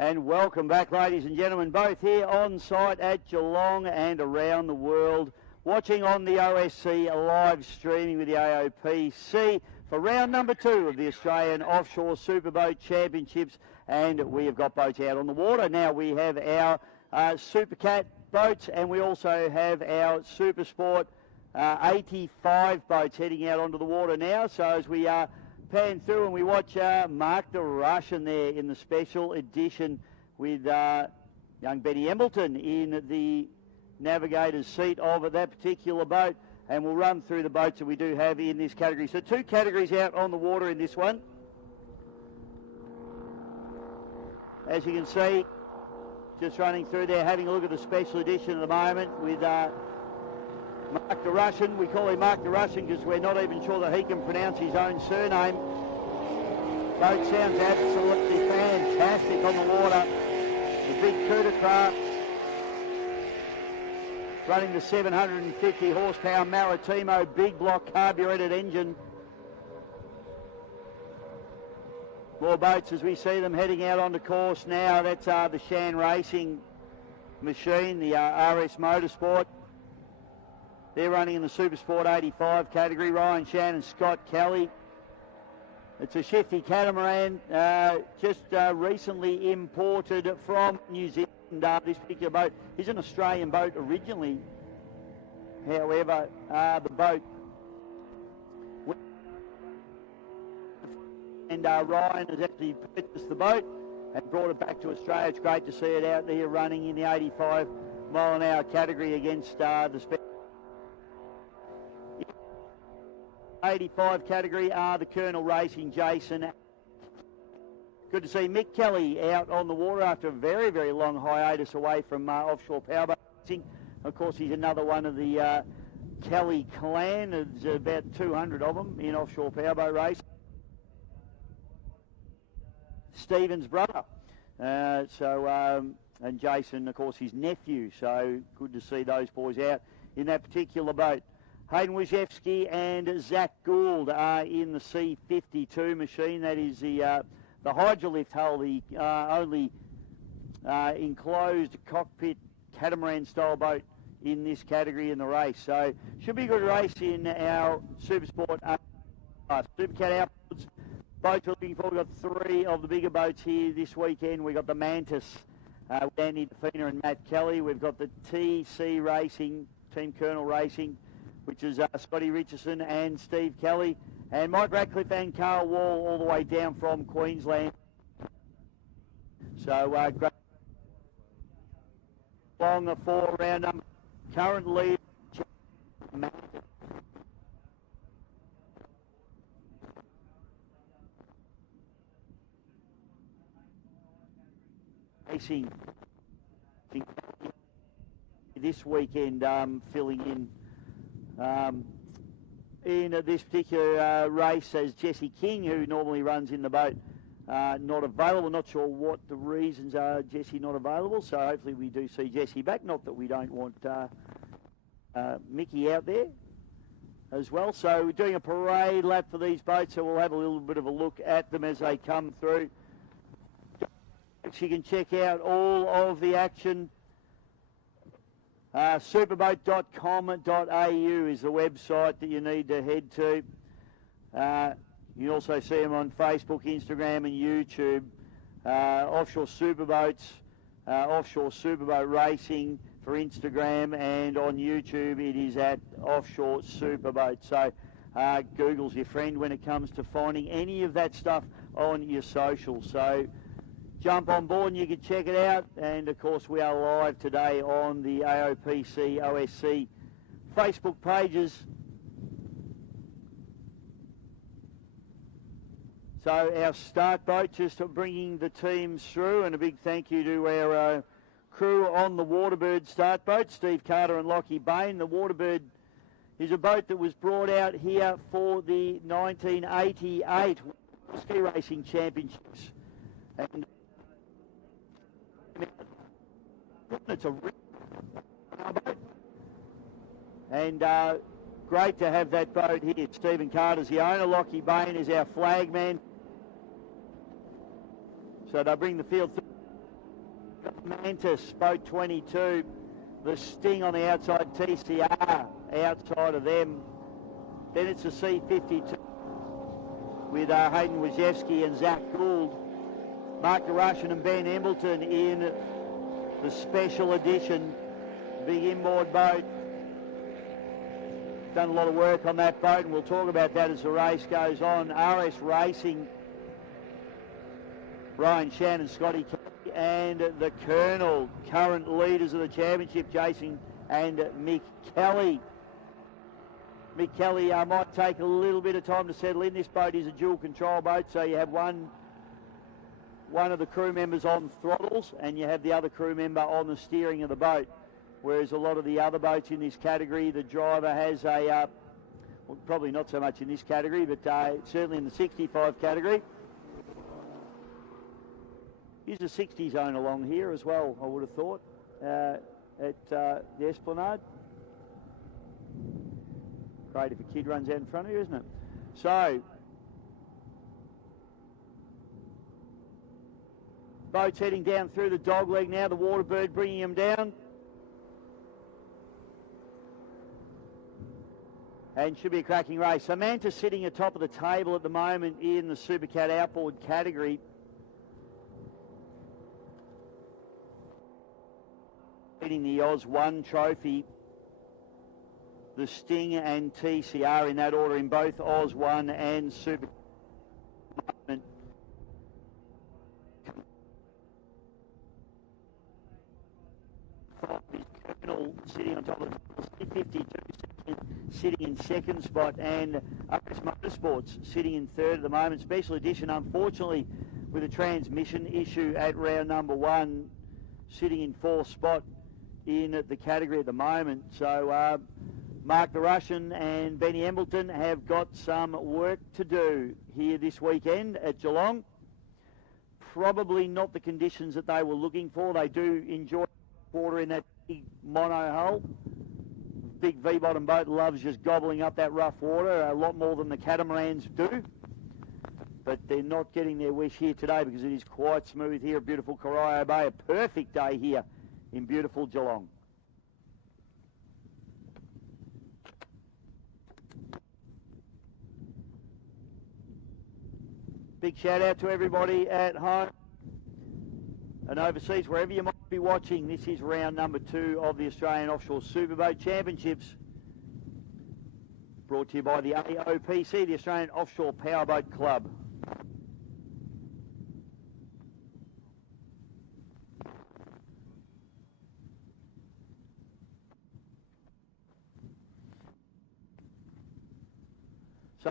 And welcome back, ladies and gentlemen, both here on site at Geelong and around the world, watching on the OSC live streaming with the AOPC for round number 2 of the Australian Offshore Superboat Championships. And we have got boats out on the water. Now we have our Supercat boats, and we also have our Supersport 85 boats heading out onto the water now. So as we pan through and we watch Mark the Russian there in the special edition with young Betty Embleton in the navigator's seat of that particular boat, and we'll run through the boats that we do have in this category. So 2 categories out on the water in this one. As you can see, just running through there, having a look at the special edition at the moment with Mark the Russian. We call him Mark the Russian because we're not even sure that he can pronounce his own surname. Boat sounds absolutely fantastic on the water. The big cruiser craft running the 750 horsepower Maritimo big block carburetted engine. More boats as we see them heading out onto course now. That's the Shan Racing machine, the RS Motorsport. They're running in the Supersport 85 category. Ryan Shan and Scott Kelly. It's a shifty catamaran, just recently imported from New Zealand. This particular boat is an Australian boat originally. However, the boat and Ryan has actually purchased the boat and brought it back to Australia. It's great to see it out there running in the 85 mile an hour category against the 85 category are the Colonel Racing Jason. Good to see Mick Kelly out on the water after a very, very long hiatus away from offshore powerboat racing. Of course, he's another one of the Kelly clan. There's about 200 of them in offshore powerboat racing. Stephen's brother. And Jason, of course, his nephew. So good to see those boys out in that particular boat. Hayden Wojciechowski and Zach Gould are in the C52 machine. That is the hydrolift hull, the only enclosed cockpit catamaran style boat in this category in the race. So should be a good race in our Supersport Supercat Outboards. Boats we're looking for. We've got 3 of the bigger boats here this weekend. We've got the Mantis with Andy DeFina and Matt Kelly. We've got the TC Racing, Team Colonel Racing, which is Scotty Richardson and Steve Kelly, and Mike Radcliffe and Carl Wall all the way down from Queensland. So great. Long for round number. Currently racing this weekend, filling in this particular race as Jesse King, who normally runs in the boat, not available. Not sure what the reasons are, Jesse not available, so hopefully we do see Jesse back. Not that we don't want Mickey out there as well. So we're doing a parade lap for these boats, so we'll have a little bit of a look at them as they come through. You can check out all of the action. Superboat.com.au is the website that you need to head to. You can also see them on Facebook, Instagram and YouTube. Offshore Superboats, Offshore Superboat Racing for Instagram, and on YouTube it is at Offshore Superboat. So Google's your friend when it comes to finding any of that stuff on your socials. So jump on board and you can check it out. And of course we are live today on the AOPC OSC Facebook pages. So our start boat just bringing the teams through, and a big thank you to our crew on the Waterbird start boat, Steve Carter and Lockie Bain. The Waterbird is a boat that was brought out here for the 1988 Ski Racing Championships. And it's a boat. And great to have that boat here. Stephen Carter's the owner. Lockie Bain is our flagman. So they'll bring the field through. Mantis, boat 22. The Sting on the outside, TCR outside of them. Then it's a C52 with Hayden Wojciechowski and Zach Gould. Mark the Russian and Ben Embleton in the special edition big inboard boat. Done a lot of work on that boat, and we'll talk about that as the race goes on. RS Racing, Ryan Shannon, Scotty Kelly, and the Colonel, current leaders of the championship, Jason and Mick Kelly. Mick Kelly might take a little bit of time to settle in. This boat is a dual control boat, so you have one of the crew members on throttles and you have the other crew member on the steering of the boat. Whereas a lot of the other boats in this category, the driver has a, well, probably not so much in this category, but certainly in the 65 category. Is a 60 zone along here as well, I would have thought, at the Esplanade. Great if a kid runs out in front of you, isn't it? So, boats heading down through the dogleg now, the Waterbird bringing them down. And should be a cracking race. Samantha sitting atop of the table at the moment in the Supercat Outboard category. Leading the Oz 1 trophy. The Sting and TCR in that order in both Oz 1 and Super. Colonel sitting on top of the 52, sitting in second spot, and RS Motorsports sitting in third at the moment. Special edition, unfortunately, with a transmission issue at round number 1, sitting in fourth spot in the category at the moment. So Mark the Russian and Benny Embleton have got some work to do here this weekend at Geelong. Probably not the conditions that they were looking for. They do enjoy water in that big mono hull. Big V-bottom boat loves just gobbling up that rough water a lot more than the catamarans do. But they're not getting their wish here today because it is quite smooth here at beautiful Corio Bay. A perfect day here in beautiful Geelong. Big shout out to everybody at home and overseas, wherever you might be watching. This is round number 2 of the Australian Offshore Superboat Championships, brought to you by the AOPC, the Australian Offshore Powerboat Club. So,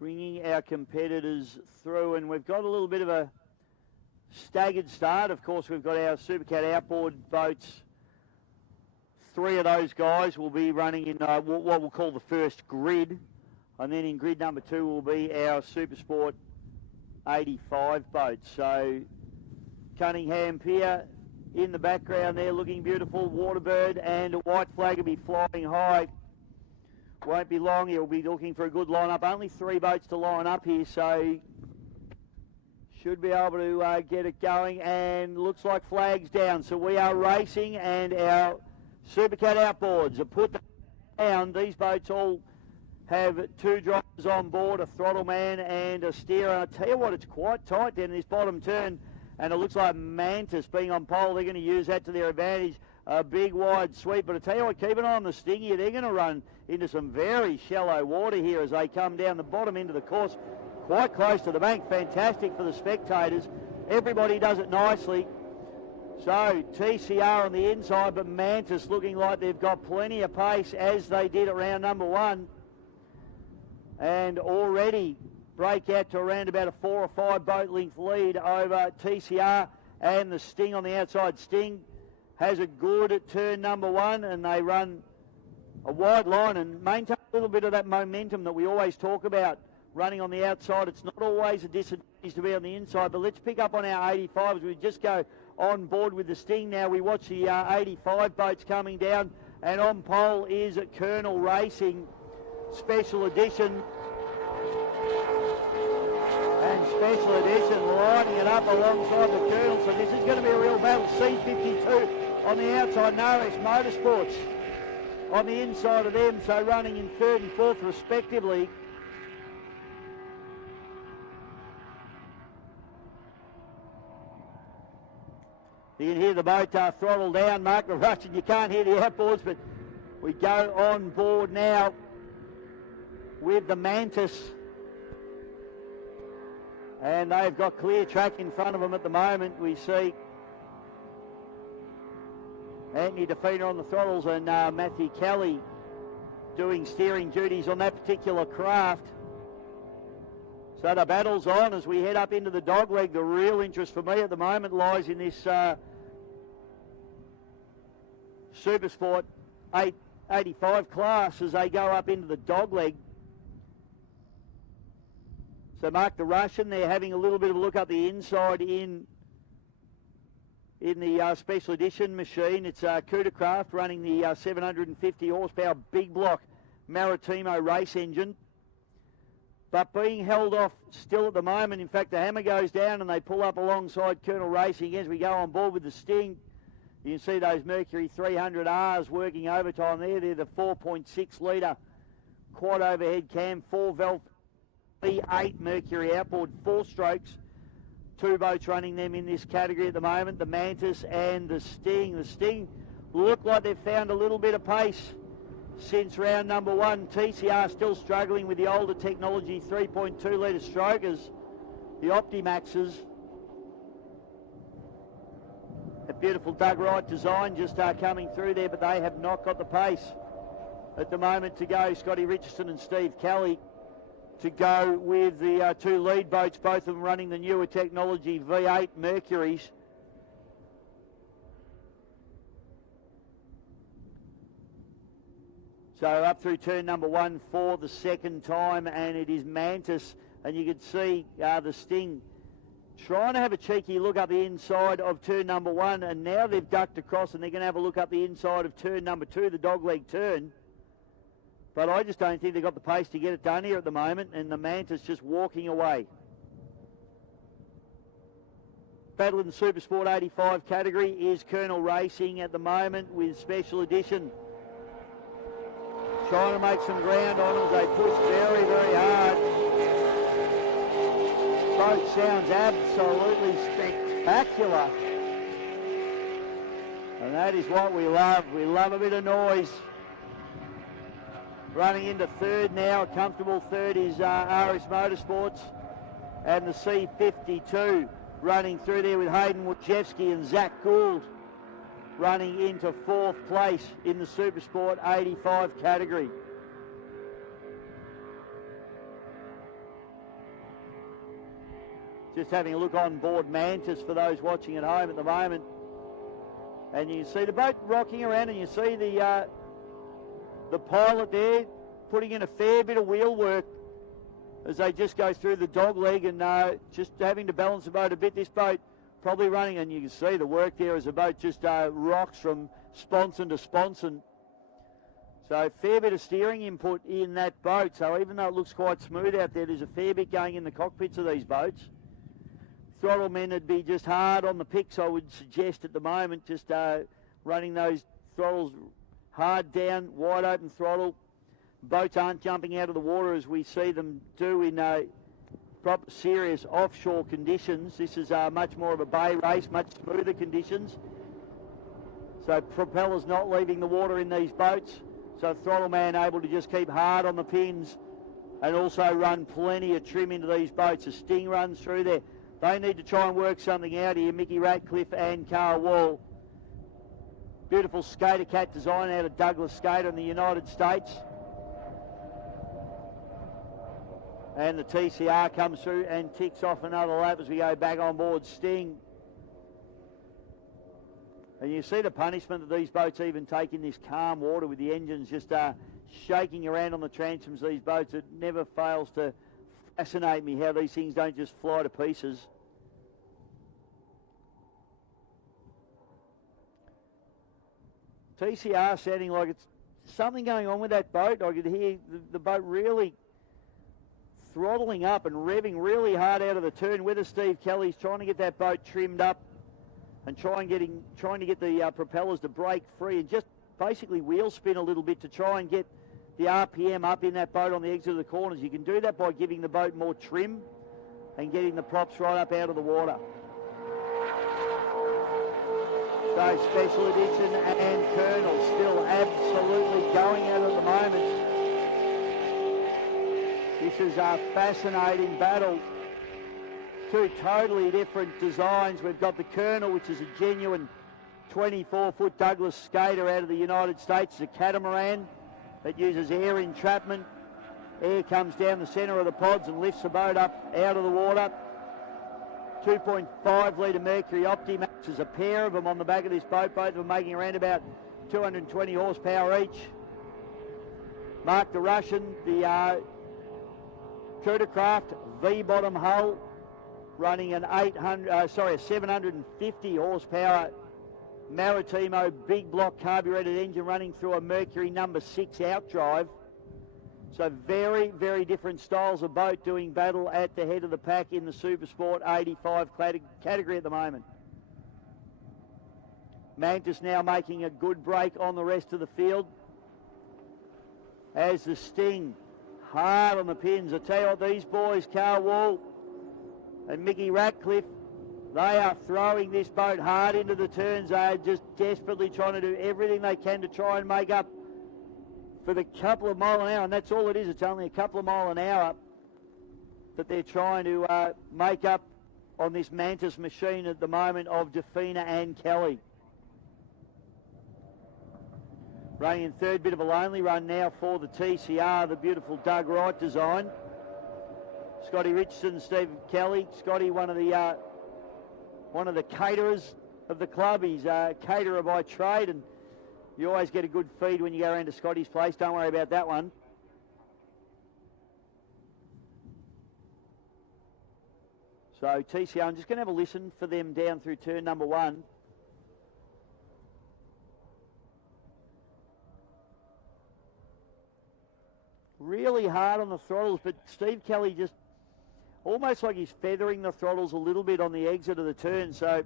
bringing our competitors through, and we've got a little bit of a staggered start. Of course, we've got our Supercat Outboard boats. 3 of those guys will be running in what we'll call the first grid, and then in grid number 2 will be our Supersport 85 boats. So Cunningham Pier in the background there, looking beautiful. Waterbird and White Flag will be flying high. Won't be long. He'll be looking for a good lineup. Only 3 boats to line up here, so should be able to get it going. And looks like flag's down. So we are racing, and our Supercat Outboards are put down. These boats all have 2 drivers on board, a throttle man and a steerer. And I tell you what, it's quite tight down in this bottom turn. And it looks like Mantis being on pole, they're going to use that to their advantage. A big wide sweep, but I tell you what, keep an eye on the Sting here. They're going to run into some very shallow water here as they come down the bottom end of the course, quite close to the bank. Fantastic for the spectators. Everybody does it nicely. So TCR on the inside, but Mantis looking like they've got plenty of pace as they did at round number 1. And already break out to around about a 4 or 5 boat length lead over TCR and the Sting on the outside. Sting has a good at turn number 1, and they run a wide line and maintain a little bit of that momentum that we always talk about running on the outside. It's not always a disadvantage to be on the inside, but let's pick up on our 85 as we just go on board with the Sting now. We watch the 85 boats coming down, and on pole is Colonel Racing Special Edition. And Special Edition lining it up alongside the Colonel. So this is going to be a real battle. C52 on the outside, Norris Motorsports on the inside of them, so running in third and fourth respectively. You can hear the boat throttle down, Mark the Russian. You can't hear the outboards, but we go on board now with the Mantis. And they've got clear track in front of them at the moment. We see Anthony DeFina on the throttles and Matthew Kelly doing steering duties on that particular craft. So the battle's on as we head up into the dogleg. The real interest for me at the moment lies in this Supersport 85 class as they go up into the dogleg. So Mark the Russian, they're having a little bit of a look up the inside in the Special Edition machine. It's Coodercraft running the 750 horsepower big block Maritimo race engine. But being held off still at the moment. In fact, the hammer goes down and they pull up alongside Colonel Racing as we go on board with the Sting. You can see those Mercury 300Rs working overtime there. They're the 4.6 litre quad overhead cam, 4-valve V8 Mercury outboard, 4 strokes. 2 boats running them in this category at the moment, the Mantis and the Sting. The Sting look like they've found a little bit of pace since round number 1. TCR still struggling with the older technology 3.2 litre strokers, the Optimaxes. A beautiful Doug Wright design just coming through there, but they have not got the pace at the moment to go. Scotty Richardson and Steve Kelly to go with the 2 lead boats, both of them running the newer technology V8 Mercuries. So up through turn number 1 for the second time, and it is Mantis, and you can see the Sting trying to have a cheeky look up the inside of turn number 1, and now they've ducked across and they're going to have a look up the inside of turn number 2, the dogleg turn. But I just don't think they've got the pace to get it done here at the moment, and the Mantis just walking away. Battle in the Supersport 85 category is Colonel Racing at the moment with Special Edition. Trying to make some ground on them as they push very, very hard. Boat sounds absolutely spectacular. And that is what we love. We love a bit of noise. Running into third now, a comfortable third is RS Motorsports, and the C52 running through there with Hayden Wojcicki and Zach Gould running into 4th place in the Supersport 85 category. Just having a look on board Mantis for those watching at home at the moment. And you see the boat rocking around, and you see the pilot there putting in a fair bit of wheel work as they just go through the dog leg and just having to balance the boat a bit. This boat probably running, and you can see the work there as the boat just rocks from sponson to sponson. So a fair bit of steering input in that boat. So even though it looks quite smooth out there, there's a fair bit going in the cockpits of these boats. Throttle men would be just hard on the picks, I would suggest at the moment, just running those throttles hard down, wide open throttle. Boats aren't jumping out of the water as we see them do in proper serious offshore conditions. This is much more of a bay race, much smoother conditions. So propellers not leaving the water in these boats. So throttle man able to just keep hard on the pins and also run plenty of trim into these boats. A Sting runs through there. They need to try and work something out here, Mickey Ratcliffe and Carl Wall. Beautiful Skater Cat design out of Douglas Skater in the United States. And the TCR comes through and ticks off another lap as we go back on board Sting. And you see the punishment that these boats even take in this calm water with the engines just shaking around on the transoms. These boats, it never fails to fascinate me how these things don't just fly to pieces. TCR sounding like it's something going on with that boat. I could hear the boat really throttling up and revving really hard out of the turn. Whether Steve Kelly's trying to get that boat trimmed up and trying to get the propellers to break free and just basically wheel spin a little bit to try and get the RPM up in that boat on the exit of the corners. You can do that by giving the boat more trim and getting the props right up out of the water. So Special Edition and Colonel still absolutely going out at the moment. This is a fascinating battle. Two totally different designs. We've got the Colonel, which is a genuine 24-foot Douglas skater out of the United States. It's a catamaran that uses air entrapment. Air comes down the centre of the pods and lifts the boat up out of the water. 2.5 litre Mercury Optimax. There's a pair of them on the back of this boat, both of them making around about 220 horsepower each. Mark the Russian, the Crudercraft V-bottom hull, running an 750 horsepower Maritimo big block carburetted engine running through a Mercury number 6 outdrive. So very, very different styles of boat doing battle at the head of the pack in the Supersport 85 category at the moment. Mantis now making a good break on the rest of the field. As the Sting hard on the pins. I tell you what, these boys, Carl Wall and Mickey Ratcliffe, they are throwing this boat hard into the turns. They are just desperately trying to do everything they can to try and make up for the couple of mile an hour, and that's all it is. It's only a couple of mile an hour that they're trying to make up on this Mantis machine at the moment of Defina and Kelly. Running in third, bit of a lonely run now for the TCR, the beautiful Doug Wright design. Scotty Richardson, Steve Kelly. Scotty, one of the caterers of the club. He's a caterer by trade, and you always get a good feed when you go around to Scotty's place. Don't worry about that one. So TCR, I'm just going to have a listen for them down through turn number 1. Really hard on the throttles, but Steve Kelly just almost like he's feathering the throttles a little bit on the exit of the turn. So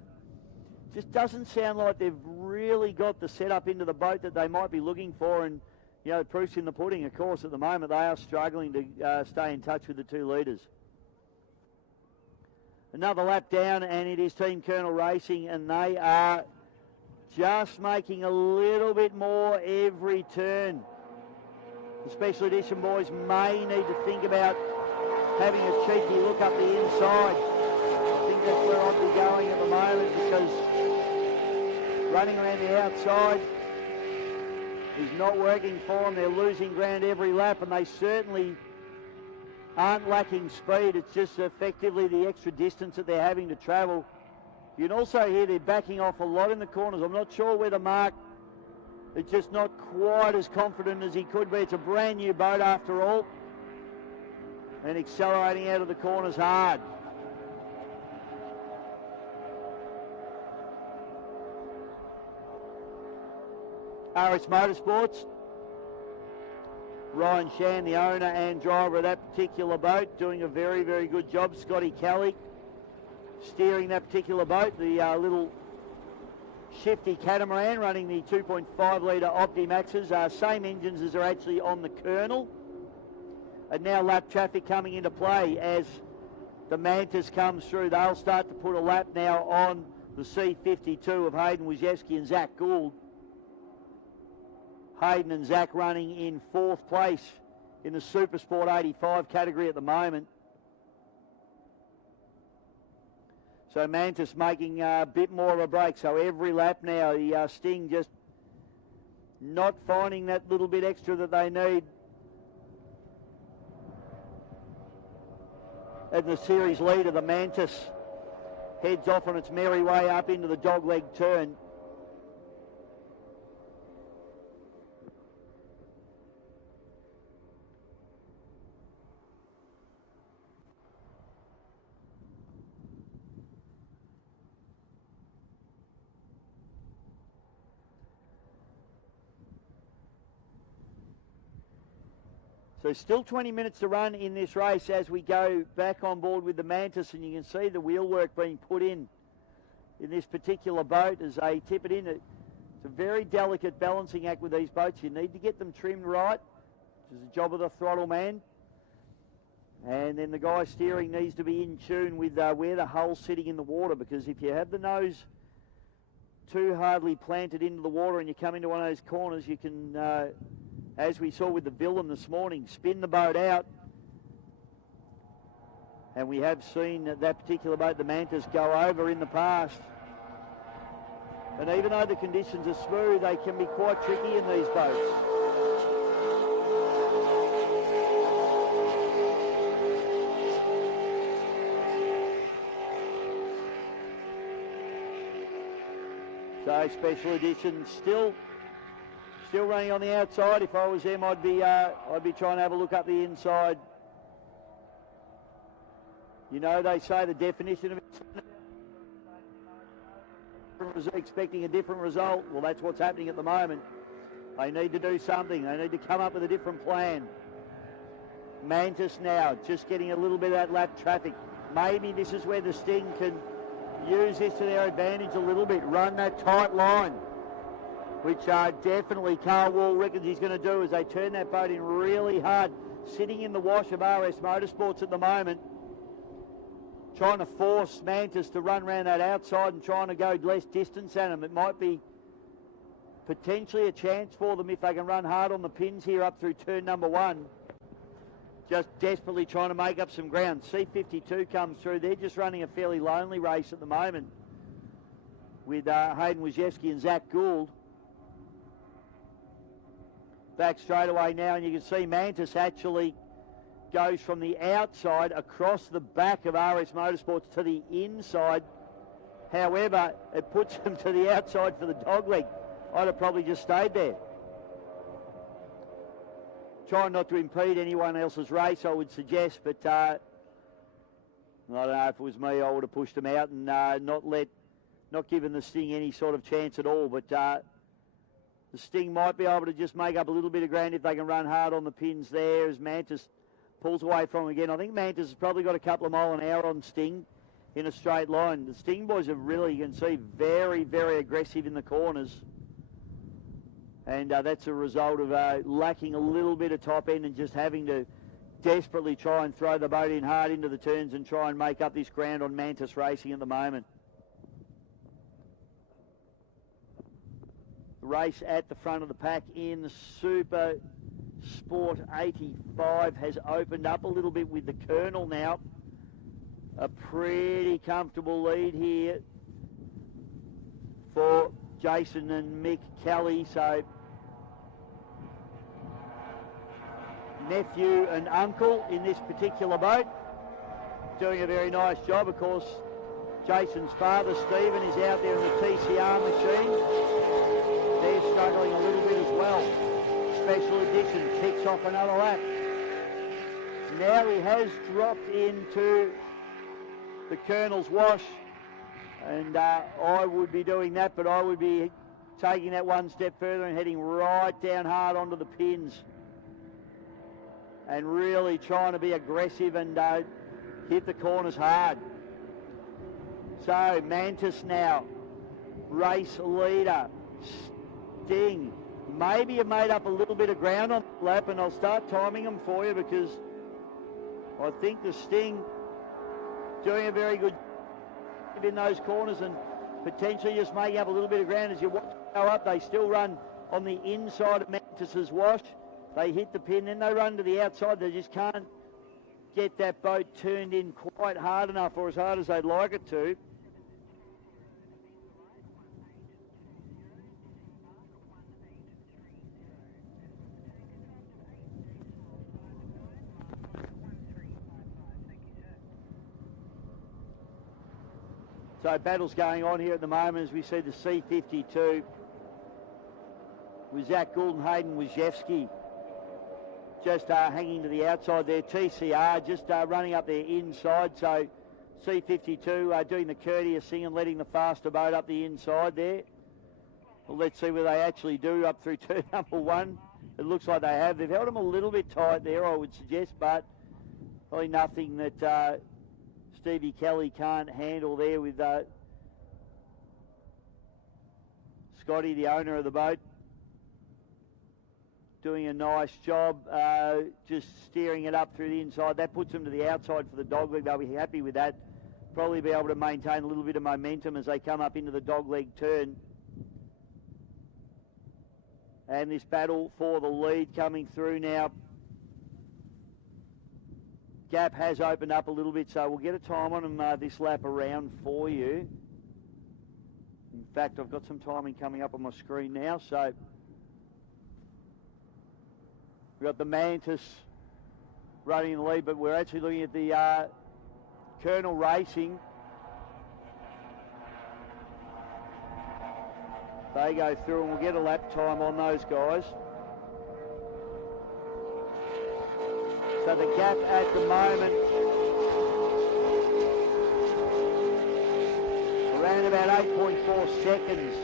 just doesn't sound like they've really got the setup into the boat that they might be looking for. And, you know, proof's in the pudding, of course. At the moment, they are struggling to stay in touch with the two leaders. Another lap down, and it is Team Colonel Racing, and they are just making a little bit more every turn. The Special Edition boys may need to think about having a cheeky look up the inside. I think that's where I'd be going at the moment, because running around the outside is not working for them. They're losing ground every lap, and they certainly aren't lacking speed. It's just effectively the extra distance that they're having to travel. You can also hear they're backing off a lot in the corners. I'm not sure whether Mark is just not quite as confident as he could be. It's a brand new boat after all, and accelerating out of the corners hard. RS Motorsports, Ryan Shan, the owner and driver of that particular boat, doing a very, very good job. Scotty Kelly steering that particular boat, the little shifty catamaran running the 2.5 litre Optimaxes, same engines as are actually on the Colonel. And now lap traffic coming into play as the Mantis comes through. They'll start to put a lap now on the C52 of Hayden Wojciechowski and Zach Gould. Hayden and Zach running in 4th place in the Supersport 85 category at the moment. So Mantis making a bit more of a break. So every lap now, the Sting just not finding that little bit extra that they need. And the series leader, the Mantis, heads off on its merry way up into the dogleg turn. So still 20 minutes to run in this race as we go back on board with the Mantis, and you can see the wheel work being put in this particular boat as they tip it in. It's a very delicate balancing act with these boats. You need to get them trimmed right, which is the job of the throttle man. And then the guy steering needs to be in tune with where the hull's sitting in the water, because if you have the nose too hardly planted into the water and you come into one of those corners, you can, as we saw with the Villain this morning, spin the boat out. And we have seen that particular boat, the Mantis, go over in the past. And even though the conditions are smooth, they can be quite tricky in these boats. So Special Edition still running on the outside. If I was them, I'd be trying to have a look up the inside. You know, they say the definition of expecting a different result. Well, that's what's happening at the moment. They need to do something. They need to come up with a different plan. Mantis now just getting a little bit of that lap traffic. Maybe this is where the Sting can use this to their advantage a little bit. Run that tight line, which definitely Carl Wall reckons he's going to do as they turn that boat in really hard. Sitting in the wash of RS Motorsports at the moment, trying to force Mantis to run around that outside and trying to go less distance at them. It might be potentially a chance for them if they can run hard on the pins here up through turn number 1. Just desperately trying to make up some ground. C52 comes through. They're just running a fairly lonely race at the moment with Hayden Wojcicki and Zach Gould. Back straight away now, and you can see Mantis actually goes from the outside across the back of RS Motorsports to the inside. However, it puts them to the outside for the dogleg. I'd have probably just stayed there. Trying not to impede anyone else's race, I would suggest, but I don't know, if it was me, I would have pushed them out and not given the Sting any sort of chance at all. But the Sting might be able to just make up a little bit of ground if they can run hard on the pins there as Mantis pulls away from them again. I think Mantis has probably got a couple of mile an hour on Sting in a straight line. The Sting boys are really, you can see, very, very aggressive in the corners. And that's a result of lacking a little bit of top end and just having to desperately try and throw the boat in hard into the turns and try and make up this ground on Mantis Racing at the moment. The race at the front of the pack in the Super Sport 85 has opened up a little bit with the Colonel now. A pretty comfortable lead here for Jason and Mick Kelly. So nephew and uncle in this particular boat, doing a very nice job. Of course, Jason's father, Stephen, is out there in the TCR machine. They're struggling a little bit as well. Special Edition kicks off another lap. Now he has dropped into the Colonel's wash, and I would be doing that, but I would be taking that one step further and heading right down hard onto the pins and really trying to be aggressive and hit the corners hard. So Mantis now, race leader, Sting. Maybe you made up a little bit of ground on the lap, and I'll start timing them for you because I think the Sting doing a very good job in those corners and potentially just making up a little bit of ground as you watch go up. They still run on the inside of Mantis's wash. They hit the pin, then they run to the outside. They just can't get that boat turned in quite hard enough or as hard as they'd like it to. So battle's going on here at the moment as we see the C52 with Zach Gould and Hayden Wojcicki just hanging to the outside there. TCR just running up there inside. So C52 doing the courteous thing and letting the faster boat up the inside there. Well, let's see where they actually do up through turn number 1. It looks like they have. They've held them a little bit tight there, I would suggest, but probably nothing that Stevie Kelly can't handle there with Scotty, the owner of the boat, doing a nice job, just steering it up through the inside. That puts them to the outside for the dogleg. They'll be happy with that. Probably be able to maintain a little bit of momentum as they come up into the dogleg turn. And this battle for the lead coming through now. Gap has opened up a little bit, so we'll get a time on them this lap around for you. In fact, I've got some timing coming up on my screen now, so we've got the Mantis running in the lead, but we're actually looking at the Colonel Racing. They go through and we'll get a lap time on those guys. So the gap at the moment, around about 8.4 seconds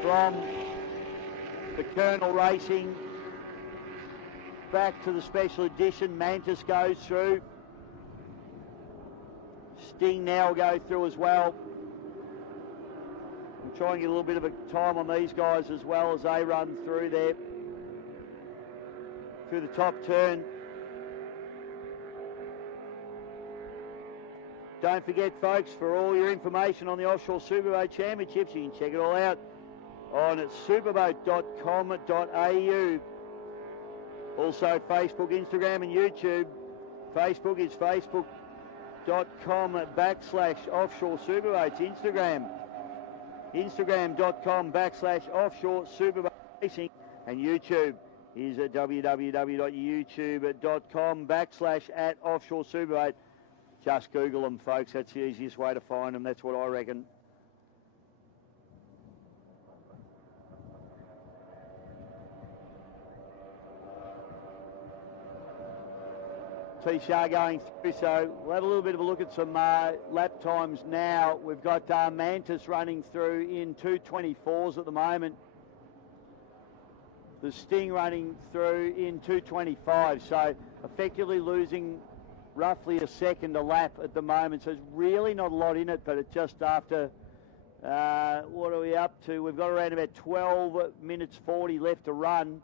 from the Colonel Racing back to the special edition. Mantis goes through. Sting now will go through as well. We'll try and get a little bit of a time on these guys as well as they run through there, through the top turn. Don't forget, folks, for all your information on the Offshore Superboat Championships, you can check it all out on superboat.com.au. Also Facebook, Instagram and YouTube. Facebook is facebook.com/offshore superboats. Instagram.com/offshore superboat racing. And YouTube is at www.youtube.com/@offshore superboat. Just Google them, folks. That's the easiest way to find them. That's what I reckon. T-Shar going through, so we'll have a little bit of a look at some lap times now. We've got Mantis running through in 2:24s at the moment. The Sting running through in 2:25, so effectively losing roughly a second a lap at the moment. So there's really not a lot in it, but it's just after, what are we up to? We've got around about 12 minutes 40 left to run.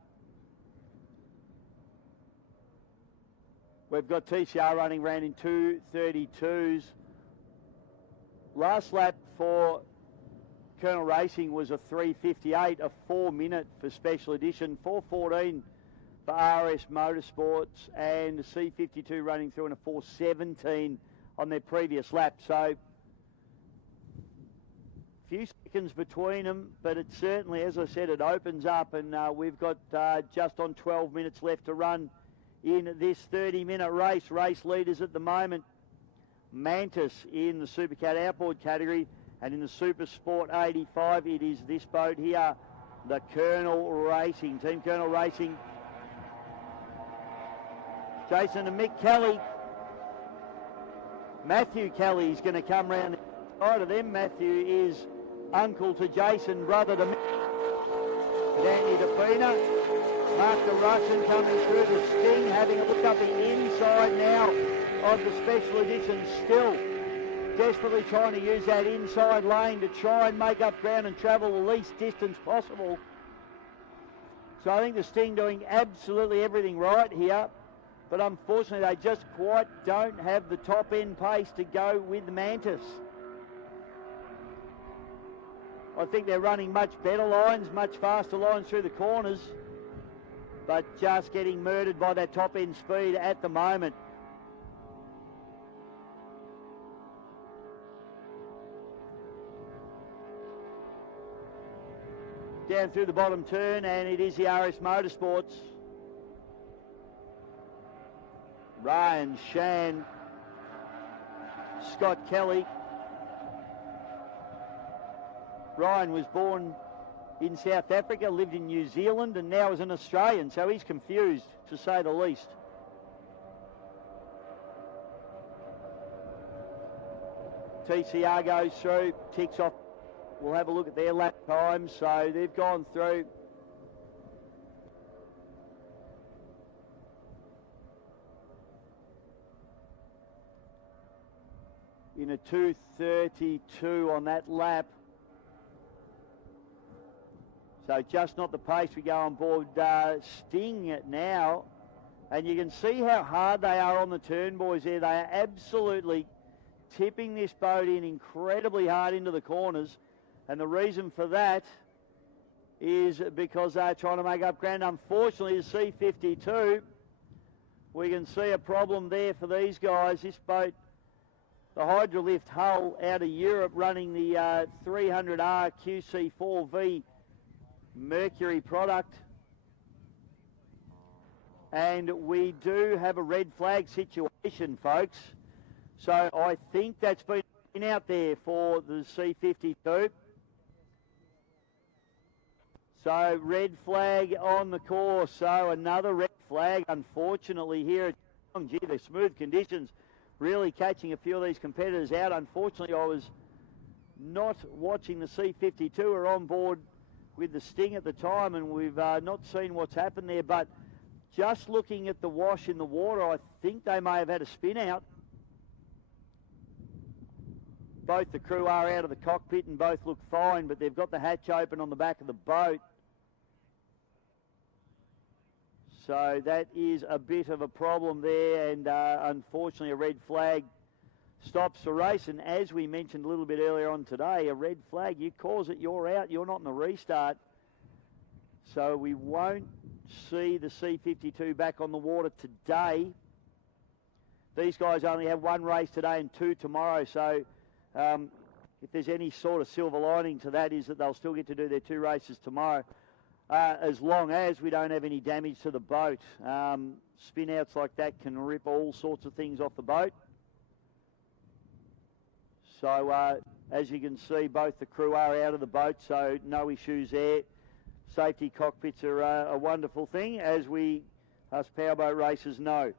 We've got TCR running around in 2:32s. Last lap for Colonel Racing was a 3:58, a 4-minute for Special Edition, 4:14 for RS Motorsports, and the C52 running through in a 4:17 on their previous lap. So a few seconds between them, but it certainly, as I said, it opens up, and we've got just on 12 minutes left to run in this 30-minute race. Race leaders at the moment, Mantis in the Supercat Outboard category, and in the Super Sport 85, it is this boat here, the Colonel Racing. Team Colonel Racing. Jason and Mick Kelly. Matthew Kelly is going to come round the side of them. Matthew is uncle to Jason, brother to Mick. And Anthony DeFina. Mark the Russian coming through the Sting, having a look up the inside now of the Special Edition, still desperately trying to use that inside lane to try and make up ground and travel the least distance possible. So I think the Sting doing absolutely everything right here, but unfortunately they just quite don't have the top end pace to go with Mantis. I think they're running much better lines, much faster lines through the corners, but just getting murdered by that top end speed at the moment. Down through the bottom turn, and it is the RS Motorsports. Ryan Shan, Scott Kelly. Ryan was born in South Africa, lived in New Zealand, and now is an Australian, so he's confused, to say the least. TCR goes through, ticks off. We'll have a look at their lap times. So they've gone through in a 2:32 on that lap. So just not the pace we go on board Sting now. And you can see how hard they are on the turn, boys, there. They are absolutely tipping this boat in incredibly hard into the corners. And the reason for that is because they're trying to make up ground. Unfortunately, the C52, we can see a problem there for these guys. This boat, the Hydrolift hull out of Europe, running the 300R QC4V Mercury product. And we do have a red flag situation, folks. So I think that's been out there for the C52. So red flag on the course. So another red flag, unfortunately, here at Geelong. Gee, the smooth conditions really catching a few of these competitors out. Unfortunately, I was not watching the C52. We're on board with the Sting at the time, and we've not seen what's happened there. But just looking at the wash in the water, I think they may have had a spin out. Both the crew are out of the cockpit and both look fine, but they've got the hatch open on the back of the boat. So that is a bit of a problem there, and unfortunately a red flag stops the race. And as we mentioned a little bit earlier on today, a red flag, you cause it, you're out, you're not in the restart. So we won't see the C52 back on the water today. These guys only have one race today and two tomorrow, so if there's any sort of silver lining to that, is that they'll still get to do their two races tomorrow, as long as we don't have any damage to the boat. Spin outs like that can rip all sorts of things off the boat. So as you can see, both the crew are out of the boat, so no issues there. Safety cockpits are a wonderful thing, as us powerboat racers know.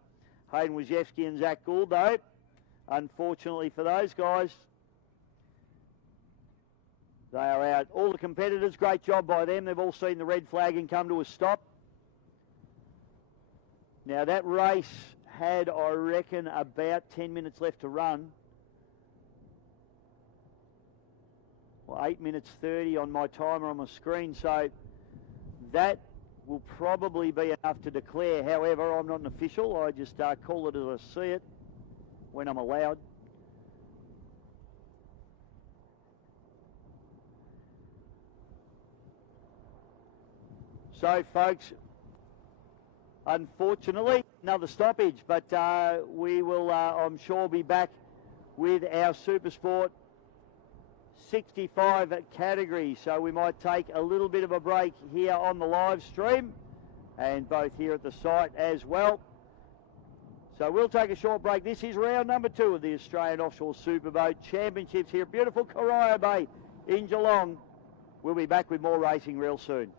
Hayden Wojciechowski and Zach Gould, though, unfortunately for those guys, they are out. All the competitors, great job by them. They've all seen the red flag and come to a stop. Now that race had, I reckon, about 10 minutes left to run. Well, 8 minutes 30 on my timer on my screen, so that will probably be enough to declare. However, I'm not an official. I just call it as I see it when I'm allowed. So, folks, unfortunately, another stoppage, but we will, I'm sure, be back with our Supersport 65 category. So we might take a little bit of a break here on the live stream and both here at the site as well. So we'll take a short break. This is round number 2 of the Australian Offshore Superboat Championships here at beautiful Corio Bay in Geelong. We'll be back with more racing real soon.